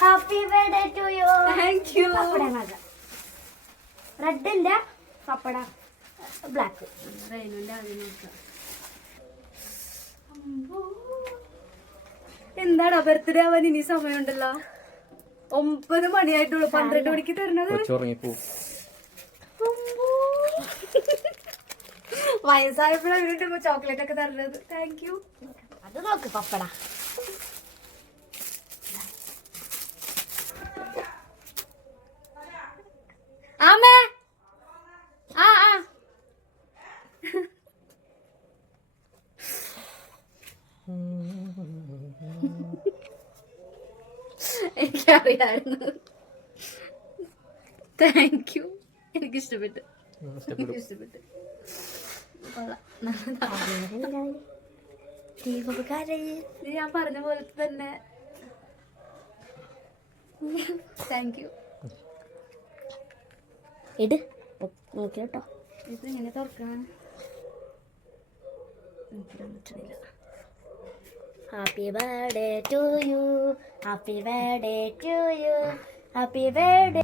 Happy birthday to you. Thank you. റെഡിന്റെ പപ്പട black. റൈനുവിന്റെ ആദ്യം നോക്കാം. എന്താടാ ബർത്ത്ഡേ ആവാൻ ഇനി സമയമുണ്ടല്ലോ. 9 മണിയായിട്ടുള്ളൂ. 12 മണിക്ക് തരണത്. വയസ്സായപ്പോഴാണ് ചോക്ലേറ്റ് ഒക്കെ തരണത്. Thank you. അത് നോക്ക് പപ്പട. ആമേ ആ ആ എനിക്കറിയായിരുന്നു. Thank you. എനിക്കിഷ്ടപ്പെട്ടു. ഇഷ്ടപ്പെട്ടു. ഞാൻ പറഞ്ഞ പോലെ തന്നെ. Thank you. ഇട് നോക്കി കേട്ടോ. ഇത് എങ്ങനെ തുറക്കണം? പറ്റില്ല. Happy birthday to you. Happy birthday to you. Happy birthday.